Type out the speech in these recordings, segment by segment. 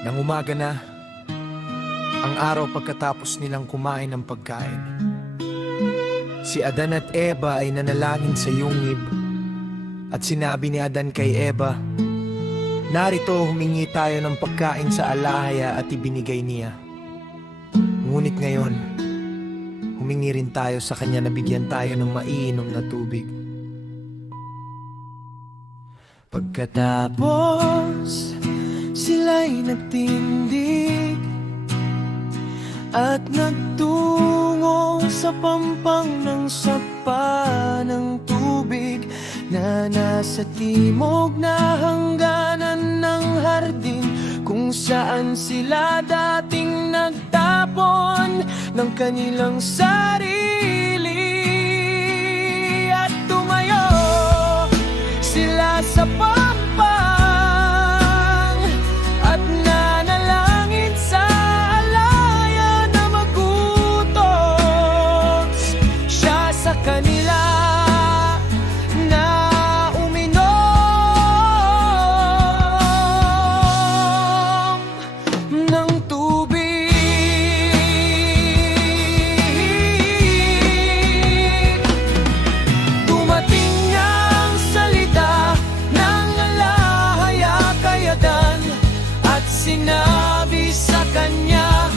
Nang umaga na, ang araw pagkatapos nilang kumain ng pagkain, si Adan at Eva ay nanalangin sa yungib. At sinabi ni Adan kay Eva, "Narito, humingi tayo ng pagkain sa alahaya," at ibinigay niya. Ngunit ngayon, humingi rin tayo sa kanya na bigyan tayo ng maiinom na tubig. Pagkatapos sila'y nagtindig at nagtungo sa pampang ng sapa ng tubig na nasa timog na hangganan ng hardin, kung saan sila dating nagtapon ng kanilang sarili. At tumayo sila sa pampang at nanalangin sa alaya na magutos siya sa kanila na uminom ng tubig. Dumating ang salita ng alahaya kay Adan at sinabi sa kanya,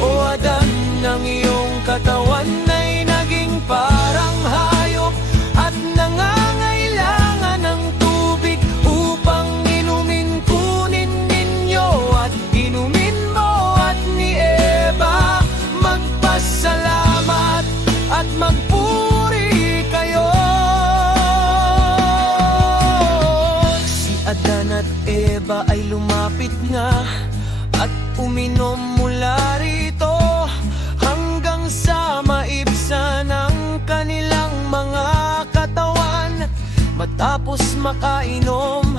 "O Adan, ang iyong katawan ay naging parang hayop at nangangailangan ng tubig upang inumin. Kunin ninyo at inumin mo." At ni Eva, "Magpasalamat at magpuri kayo." Si Adan at Eva ay lumapit nga at uminom mula rito hanggang sa maibsan ang kanilang mga katawan. Matapos makainom,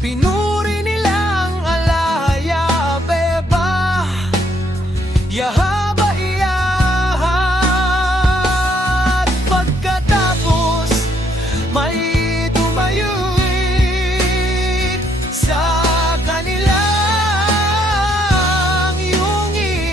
pinuri nila ang alahaya, Beba, Yahaba, Iyahat. Pagkatapos may tumayuik sa kanilang yungib.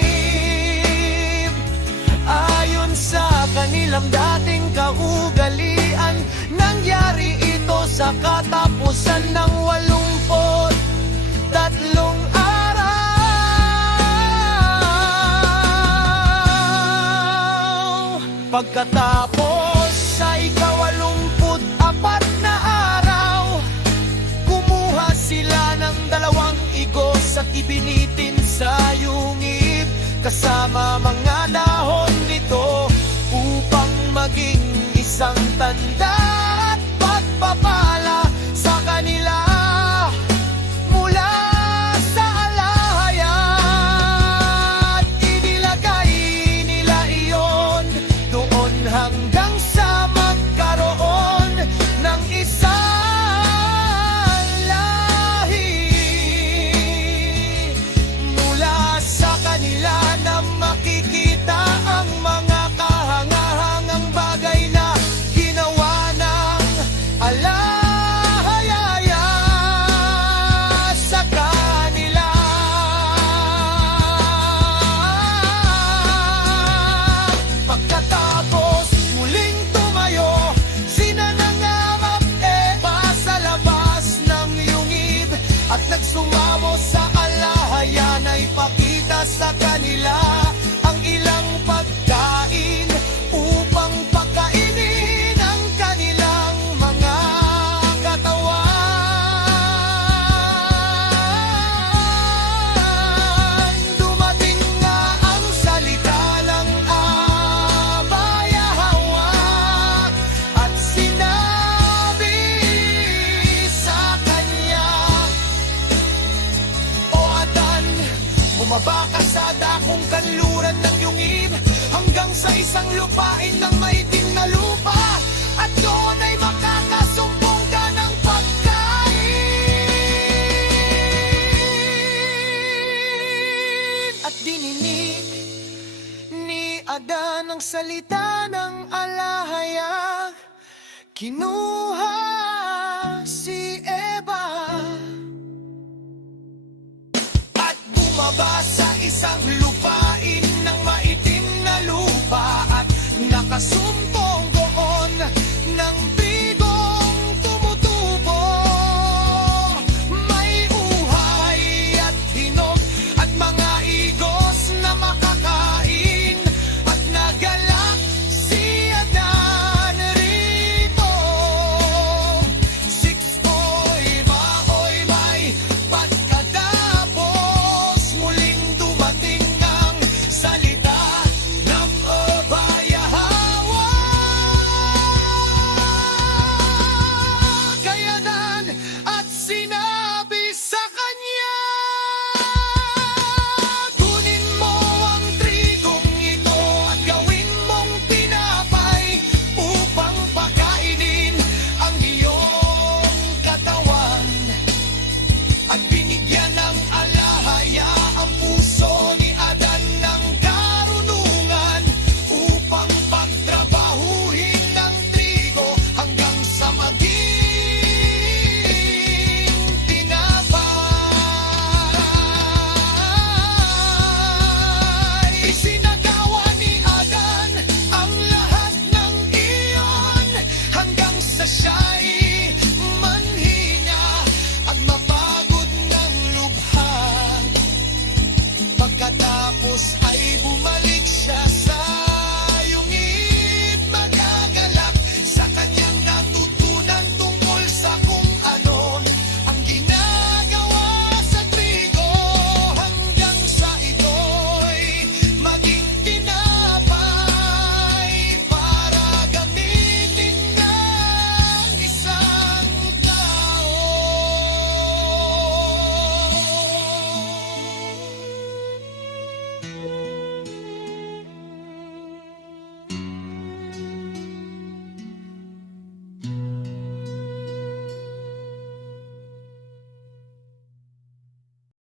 Ayon sa kanilang dating kaugalian, nangyari ito sa katapusan ng 83 araw. Pagkatapos sa ika-84 na araw, kumuha sila ng 2 igos at ibinitin sa yungib kasama mga dahon nito upang maging isang tanda at pagpapala sa kanila mula sa alahaya. At inilagay nila iyon doon hanggang sa magkaroon ng isang lahi mula sa kanila na makikita ang mga kahangahangang bagay na ginawa ng alahaya sa kanila. Pagkatapos muling tumayo, sinanangangap Eva sa labas ng yungib at nagsumamo sa alahaya na ipakita sa kanila ang ilang pagkain upang pakainin ang kanilang mga katawan. Dumating nga ang salita ng Abayahawak at sinabi sa kanya, "O Adan, bumaba ka sa dakong kanluran ng yungib hanggang sa isang lupain ng maitim na lupa at doon ay makakasumpong ka ng pagkain." At dininig ni Adan ang salita ng alahaya, kinuha si Eva Bumaba sa isang lupain ng maitim na lupa at nakasumpa